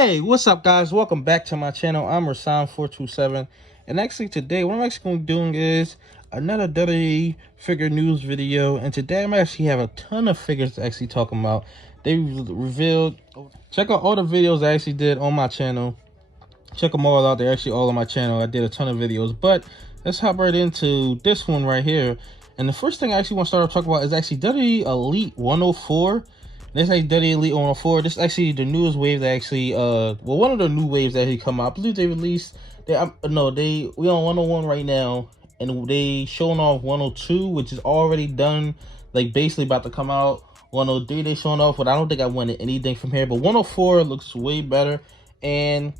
Hey, what's up, guys? Welcome back to my channel. I'm Rasan427, and actually today what I'm actually going to be doing is another WWE figure news video. And today I'm actually have a ton of figures to actually talk about. They revealed. Check out all the videos I actually did on my channel. Check them all out. They're actually all on my channel. I did a ton of videos, but let's hop right into this one right here. And the first thing I actually want to start off talking about is actually WWE Elite 104. This is WWE Elite 104. This is actually the newest wave that actually, well, one of the new waves that he come out. I believe they released, we on 101 right now, and they showing off 102, which is already done, like basically about to come out. 103 they showing off, but I don't think I wanted anything from here. But 104 looks way better, and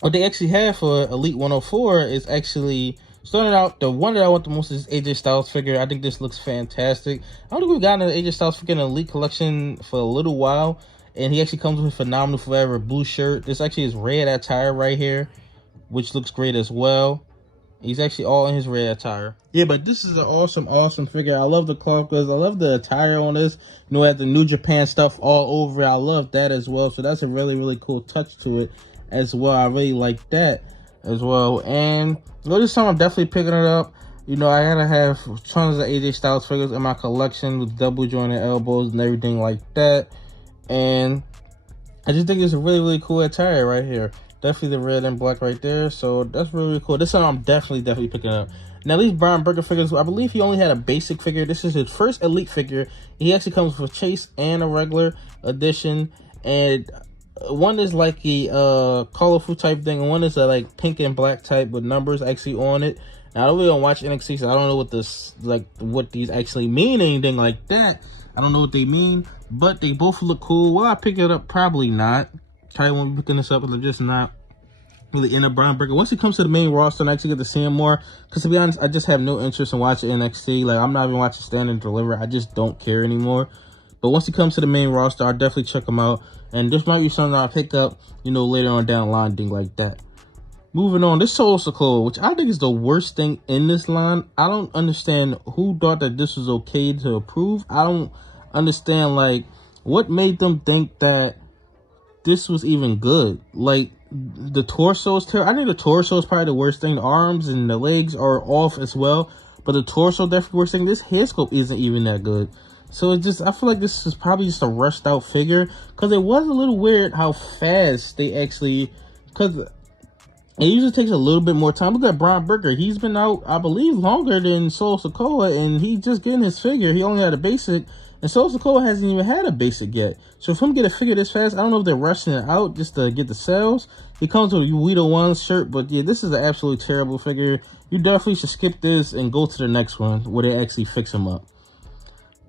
what they actually have for Elite 104 is actually starting out. The one that I want the most is AJ Styles figure. I think this looks fantastic. I don't think we've gotten an AJ Styles figure in the Elite collection for a little while, and he actually comes with a Phenomenal Forever blue shirt. This actually is red attire right here, which looks great as well. He's actually all in his red attire. Yeah, but this is an awesome figure. I love the cloth because I love the attire on this. You know, it has the New Japan stuff all over it. I love that as well. So that's a really cool touch to it as well. I really like that as well. And this time I'm definitely picking it up. You know, I gotta have tons of AJ Styles figures in my collection with double jointed elbows and everything like that. And I just think it's a really cool attire right here. Definitely the red and black right there. So that's really cool. This time I'm definitely picking up. Now these Brian Burger figures, I believe he only had a basic figure. This is his first Elite figure. He actually comes with Chase and a regular edition. And one is like a colorful type thing, and one is a like pink and black type with numbers actually on it. Now I really don't watch NXT, so I don't know what this, like, what these actually mean, anything like that. I don't know what they mean, but they both look cool. Will I pick it up? Probably not. Probably won't be picking this up, but I'm just not really in a Brian Burger. Once he comes to the main roster and I actually get to see him more, because to be honest, I just have no interest in watching NXT. Like, I'm not even watching Stand and Deliver. I just don't care anymore. But once he comes to the main roster, I'll definitely check him out. And this might be something I'll pick up, you know, later on down the line, thing like that. Moving on, this Solo Sikoa, which I think is the worst thing in this line. I don't understand who thought that this was okay to approve. I don't understand, like, what made them think that this was even good. Like, the torso is terrible. I think the torso is probably the worst thing. The arms and the legs are off as well, but the torso definitely worst thing. This head sculpt isn't even that good. So it's just, I feel like this is probably just a rushed out figure, because it was a little weird how fast they actually, because it usually takes a little bit more time. Look at Brian Burger. He's been out, I believe, longer than Solo Sikoa, and he's just getting his figure. He only had a basic, and Solo Sikoa hasn't even had a basic yet. So if him get a figure this fast, I don't know if they're rushing it out just to get the sales. He comes with a We The One shirt, but yeah, this is an absolutely terrible figure. You definitely should skip this and go to the next one where they actually fix him up.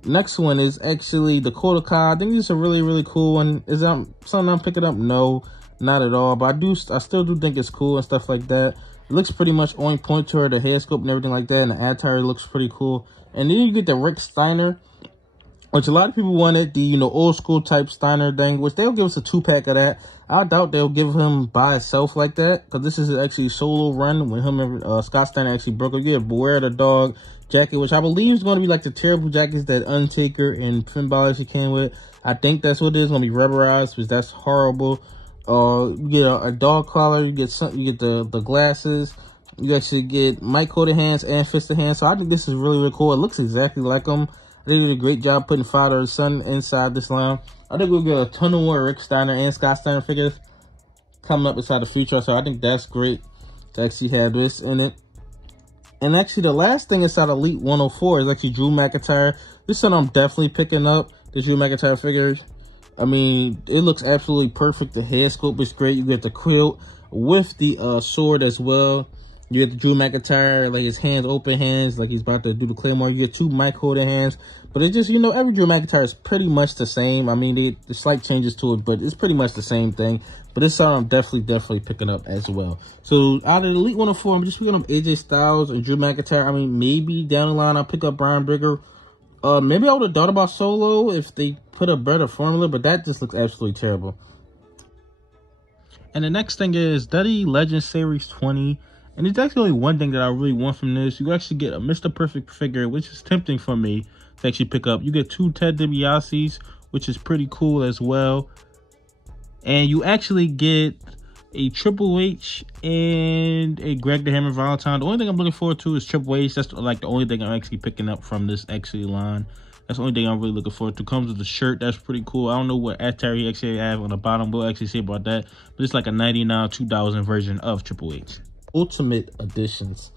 Next one is actually the Dakota Kai. I think this is a really cool one. Is that something I'm picking up? No, not at all. But I still do think it's cool and stuff like that. It looks pretty much on point to her, the head sculpt and everything like that, and the attire looks pretty cool. And then you get the Rick Steiner, which a lot of people wanted, the, you know, old school type Steiner thing, which they'll give us a 2-pack of that. I doubt they'll give him by itself like that, because this is actually solo run when him and Scott Steiner actually broke up. You get Beware the Dog jacket, which I believe is going to be like the terrible jackets that Undertaker and Finn Balor actually came with. I think that's what it is. Going to be rubberized, which that's horrible. You get a dog collar. You get the glasses. You actually get Mike Coated hands and fisted hands. So I think this is really cool. It looks exactly like them. They did a great job putting father and son inside this line. I think we'll get a ton of more Rick Steiner and Scott Steiner figures coming up inside the future. So I think that's great to actually have this in it. And actually, the last thing inside Elite 104 is actually Drew McIntyre. This one I'm definitely picking up, the Drew McIntyre figures. I mean, it looks absolutely perfect. The head sculpt is great. You get the quilt with the sword as well. You get the Drew McIntyre, like his hands, open hands, like he's about to do the Claymore. You get 2 Mike Holding hands. But it's just, you know, every Drew McIntyre is pretty much the same. I mean, there's slight changes to it, but it's pretty much the same thing. But this song I'm definitely picking up as well. So out of the Elite 104, I'm just picking up AJ Styles and Drew McIntyre. I mean, maybe down the line I'll pick up Brian Burger. Maybe I would have thought about Solo if they put a better formula, but that just looks absolutely terrible. And the next thing is WWE Legend Series 20. And it's actually only one thing that I really want from this. You actually get a Mr. Perfect figure, which is tempting for me to actually pick up. You get 2 Ted DiBiase's, which is pretty cool as well. And you actually get a Triple H and a Greg the Hammer Valentine. The only thing I'm looking forward to is Triple H. That's like the only thing I'm actually picking up from this actually line. That's the only thing I'm really looking forward to. Comes with the shirt. That's pretty cool. I don't know what attire he actually have on the bottom. We'll actually see about that. But it's like a 99 2000 version of Triple H. Ultimate Editions.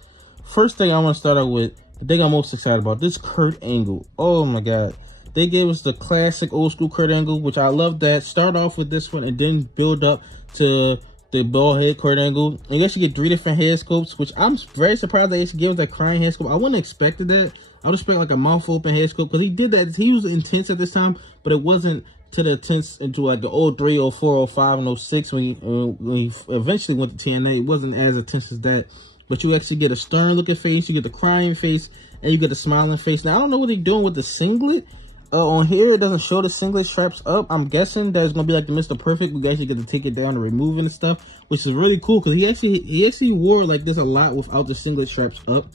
First thing I want to start out with, the thing I'm most excited about, this Kurt Angle. Oh my God. They gave us the classic old school Kurt Angle, which I love that. Start off with this one and then build up to the bald head Kurt Angle. And you actually get 3 different head sculpts, which I'm very surprised they actually gave us that crying head sculpt. I wouldn't have expected that. I would expect like a mouth open head sculpt, because he did that. He was intense at this time, but it wasn't to the intense into like the 03, 04, 05, and 06 when he eventually went to TNA. It wasn't as intense as that. But you actually get a stern looking face, you get the crying face, and you get the smiling face. Now I don't know what they're doing with the singlet. On here, it doesn't show the singlet straps up. I'm guessing that it's gonna be like the Mr. Perfect. We actually get to take it down and remove it and stuff, which is really cool, because he actually wore like this a lot without the singlet straps up.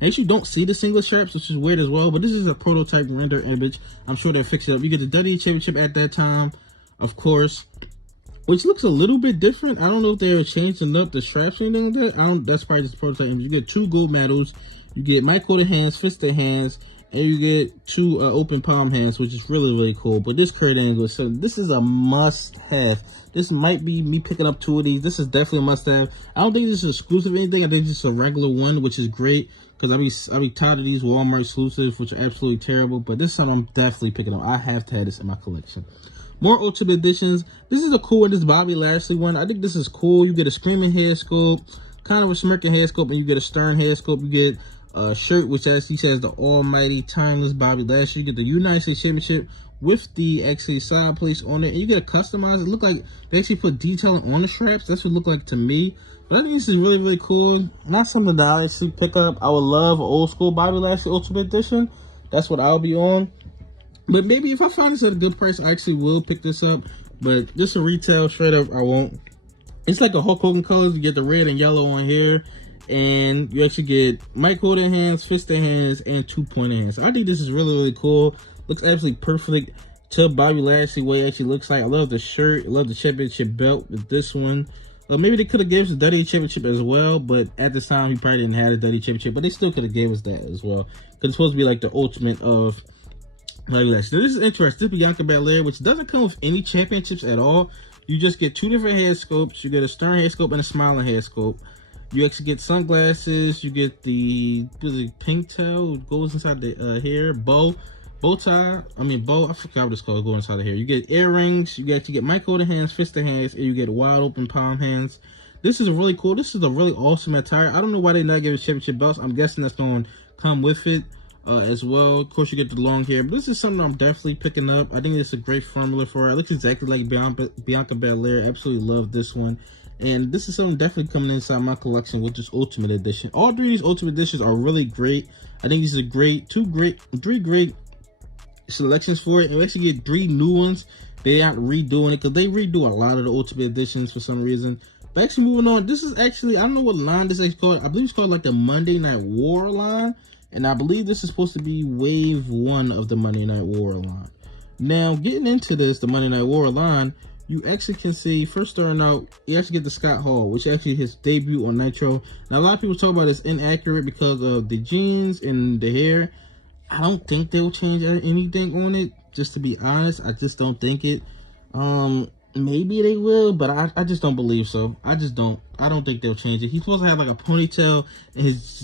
And actually don't see the singlet straps, which is weird as well. But this is a prototype render image. I'm sure they'll fix it up. You get the WWE Championship at that time, of course, which looks a little bit different. I don't know if they're changing up the straps or anything like that. That's probably just a prototype image. You get 2 gold medals. You get mic-coated hands, fisted hands, and you get 2 open palm hands, which is really, really cool. But this Kurt Angle, so this is a must-have. This might be me picking up 2 of these. This is definitely a must-have. I don't think this is exclusive or anything. I think this is a regular one, which is great, because I be tired of these Walmart exclusives, which are absolutely terrible. But this is something I'm definitely picking up. I have to have this in my collection. More Ultimate Editions. This is a cool one. This Bobby Lashley one. I think this is cool. You get a screaming head sculpt, kind of a smirking head sculpt, and you get a stern head sculpt. You get a shirt which actually says the almighty timeless Bobby Lashley. You get the United States Championship with the actually side place on it, and you get a customized. It look like they actually put detailing on the straps. That's what it looked like to me. But I think this is really, really cool. Not something that I actually pick up. I would love an old school Bobby Lashley Ultimate Edition. That's what I'll be on. But maybe if I find this at a good price, I actually will pick this up. But just a retail, straight up, I won't. It's like a Hulk Hogan colors. You get the red and yellow on here. And you actually get mic-coated hands, fisted hands, and 2 pointed hands. So I think this is really, really cool. Looks absolutely perfect to Bobby Lashley, what it actually looks like. I love the shirt. I love the championship belt with this one. Maybe they could have gave us the WWE Championship as well, but at this time, he probably didn't have the WWE Championship. But they still could have gave us that as well, because it's supposed to be like the ultimate of Bobby Lashley. Now, this is interesting. This is Bianca Belair, which doesn't come with any championships at all. You just get 2 different head sculpts. You get a stern head sculpt and a smiling head sculpt. You actually get sunglasses. You get the pink tail goes inside the hair, bow tie. I forgot what it's called. Go inside the hair. You get earrings. You actually get mic-coated hands, fisted hands, and you get wide open palm hands. This is really cool. This is a really awesome attire. I don't know why they not give us championship belts. I'm guessing that's going to come with it as well. Of course, you get the long hair, but this is something I'm definitely picking up. I think it's a great formula for it. It looks exactly like Bianca Belair. Absolutely love this one. And this is something definitely coming inside my collection with this Ultimate Edition. All 3 of these Ultimate Editions are really great. I think these are great. 3 great selections for it. You actually get 3 new ones. They aren't redoing it, because they redo a lot of the Ultimate Editions for some reason. But actually moving on, this is actually, I don't know what line this is called. I believe it's called like the Monday Night War line. And I believe this is supposed to be wave 1 of the Monday Night War line. Now, getting into this, the Monday Night War line, you actually can see, first starting out, you actually get the Scott Hall, which actually his debut on Nitro. Now, a lot of people talk about it's inaccurate because of the jeans and the hair. I don't think they'll change anything on it, just to be honest. I just don't think it. Maybe they will, but I just don't believe so. I don't think they'll change it. He's supposed to have like a ponytail, and his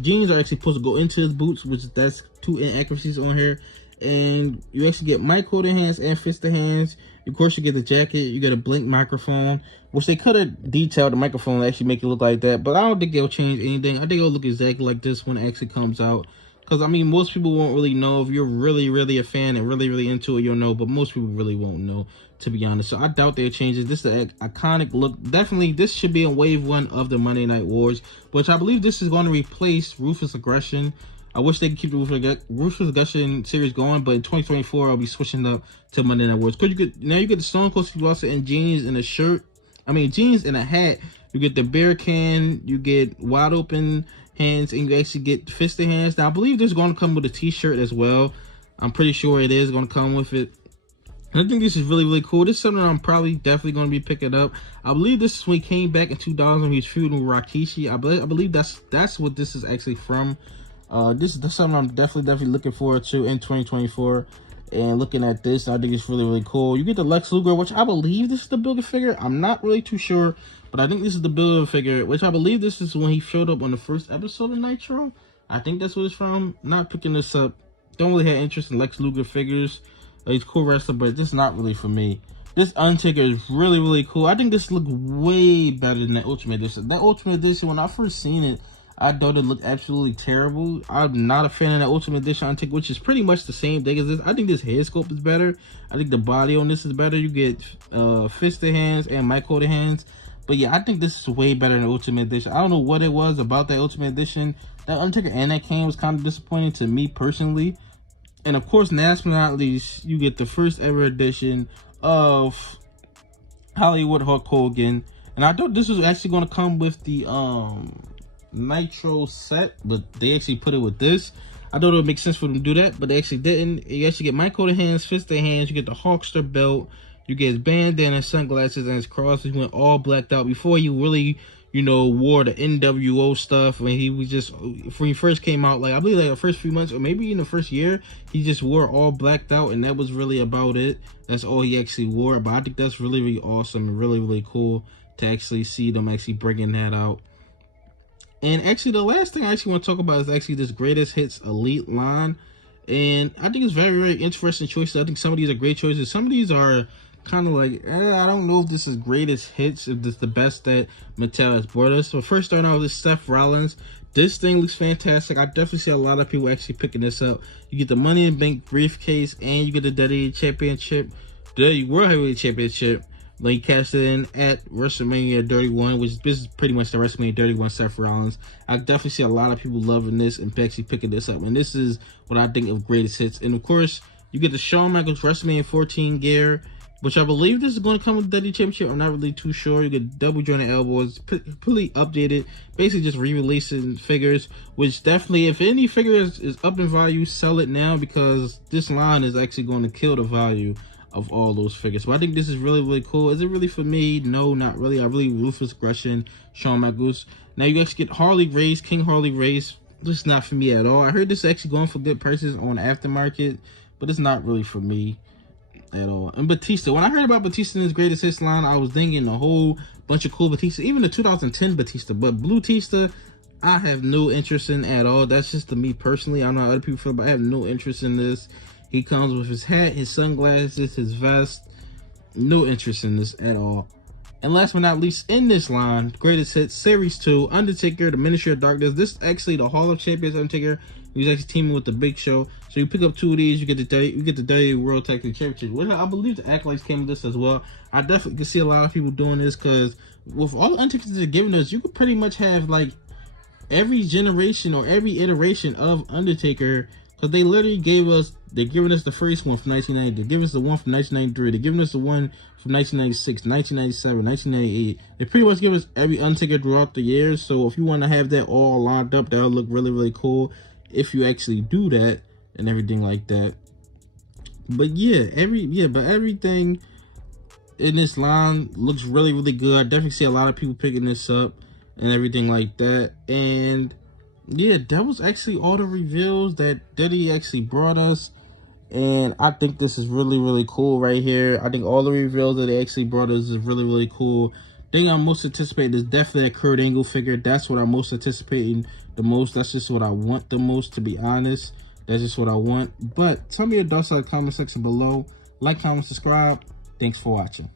jeans are actually supposed to go into his boots, which that's 2 inaccuracies on here. And you actually get mic-coated hands and fisted hands. Of course, you get the jacket. You get a blink microphone, which they could have detailed the microphone to actually make it look like that. But I don't think they'll change anything. I think it'll look exactly like this when it actually comes out. Because, I mean, most people won't really know. If you're really, really a fan and really, really into it, you'll know. But most people really won't know, to be honest. So I doubt they'll change it. This is an iconic look. Definitely, this should be in wave 1 of the Monday Night Wars, which I believe this is going to replace Ruthless Aggression. I wish they could keep the Ruthless Aggression series going, but in 2024, I'll be switching up to Monday Night Wars. Cause now you get the Stone Cold Steve Austin in jeans and a shirt. Jeans and a hat. You get the bear can. You get wide open hands, and you actually get fisted hands. Now, I believe this is going to come with a t-shirt as well. I'm pretty sure it is going to come with it. And I think this is really cool. This is something I'm probably definitely going to be picking up. I believe this is when he came back in 2000 when he was feuding with Rikishi. I believe that's what this is actually from. This is something I'm definitely looking forward to in 2024. And looking at this, I think it's really cool. You get the Lex Luger, which I believe this is the Build-A-Figure. I'm not really too sure, but I think this is the Build-A-Figure, which I believe this is when he showed up on the first episode of Nitro. I think that's what it's from. Not picking this up. Don't really have interest in Lex Luger figures. He's a cool wrestler, but this is not really for me. This Undertaker is really cool. I think this looks way better than that Ultimate Edition. That Ultimate Edition, when I first seen it, I thought it looked absolutely terrible. I'm not a fan of that Ultimate Edition Undertaker, which is pretty much the same thing as this. I think this head sculpt is better. I think the body on this is better. You get fisted hands and mic-coated hands. But yeah, I think this is way better than Ultimate Edition. I don't know what it was about that Ultimate Edition. That Undertaker and that Kane was kind of disappointing to me personally. And of course, last but not least, you get the first ever edition of Hollywood Hulk Hogan. And I thought this was actually going to come with the Nitro set, but they actually put it with this. I thought it would make sense for them to do that, but they actually didn't. You actually get mic-coated hands, fisted hands. You get the Hulkster belt. You get his bandana, sunglasses, and his cross. He went all blacked out before he really, you know, wore the NWO stuff. When he was just, when he first came out, like I believe like the first few months or maybe in the first year, he just wore all blacked out, and that was really about it. That's all he actually wore. But I think that's really awesome and really cool to actually see them actually bringing that out. And actually, the last thing I actually want to talk about is actually this Greatest Hits Elite line. And I think it's very interesting choices. I think some of these are great choices. Some of these are kind of like, I don't know if this is Greatest Hits, if this is the best that Mattel has brought us. So first starting out with Seth Rollins. This thing looks fantastic. I definitely see a lot of people actually picking this up. You get the Money in the Bank briefcase, and you get the WWE Championship, the World Heavyweight Championship. Like he cashed it in at WrestleMania 31, which this is pretty much the WrestleMania 31 Seth Rollins. I definitely see a lot of people loving this and actually picking this up. And this is what I think of Greatest Hits. And of course, you get the Shawn Michaels WrestleMania 14 gear, which I believe this is going to come with the WWE Championship. I'm not really too sure. You get double jointed elbows, completely updated, basically just re-releasing figures, which definitely, if any figure is up in value, sell it now, because this line is actually going to kill the value of all those figures. So I think this is really cool. Is it really for me? No, not really. I really Ruthless Aggression, Shawn Michaels. Now you actually get Harley Race, King Harley Race. This is not for me at all. I heard this is actually going for good prices on aftermarket, but it's not really for me at all. And Batista, when I heard about Batista in his Greatest Hits line, I was thinking a whole bunch of cool Batista, even the 2010 Batista, but Blue Tista, I have no interest in at all. That's just to me personally. I don't know how other people feel, but I have no interest in this. He comes with his hat, his sunglasses, his vest. No interest in this at all. And last but not least, in this line, Greatest Hits Series 2, Undertaker, the Ministry of Darkness. This is actually the Hall of Champions Undertaker. He's actually teaming with the Big Show. So you pick up two of these, you get the WWE World Tag Team Championship. Which I believe the Acolytes came with this as well. I definitely can see a lot of people doing this, because with all the Undertakers they're giving us, you could pretty much have like every generation or every iteration of Undertaker. Because they literally gave us, they're giving us the first one from 1990, they're giving us the one from 1993, they're giving us the one from 1996, 1997, 1998. They pretty much give us every Undertaker throughout the years. So if you want to have that all lined up, that'll look really cool if you actually do that and everything like that. But yeah, everything in this line looks really good. I definitely see a lot of people picking this up and everything like that. And yeah, that was actually all the reveals that Diddy actually brought us. And I think this is really cool right here. I think all the reveals that they actually brought us is really cool. The thing I'm most anticipating is definitely a Kurt Angle figure. That's what I'm most anticipating the most. That's just what I want the most, to be honest. That's just what I want. But tell me your thoughts in the comment section below. Like, comment, subscribe. Thanks for watching.